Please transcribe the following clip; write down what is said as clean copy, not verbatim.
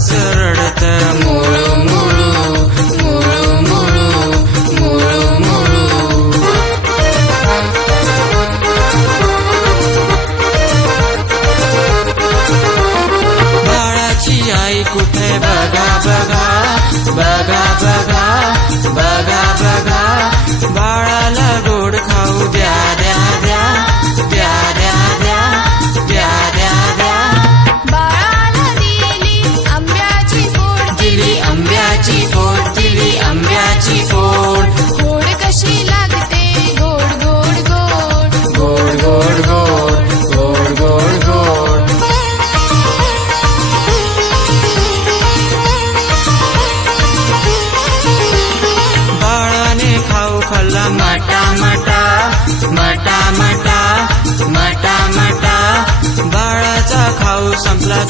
बस रडत मुळू मुळू मुळू मुळू मुळू मुळू। बाळाची आई कुठे बघा बघा बघा बघा बघा बघा, बाळाला गोड खाऊ द्या द्या द्या द्या द्या द्या द्या द्या द्या। बाळाला दिली आंब्याची फोड, दिली आंब्याची फोड, दिली आंब्याची फोड। गोड कशी लागते गोड गोड गोड गोड गोड गोड गोड गोड गोड। बाळाने खाऊ खाल्ला माटा माटा माटा माटा माटा माटा, बाळाचा खाऊ संपला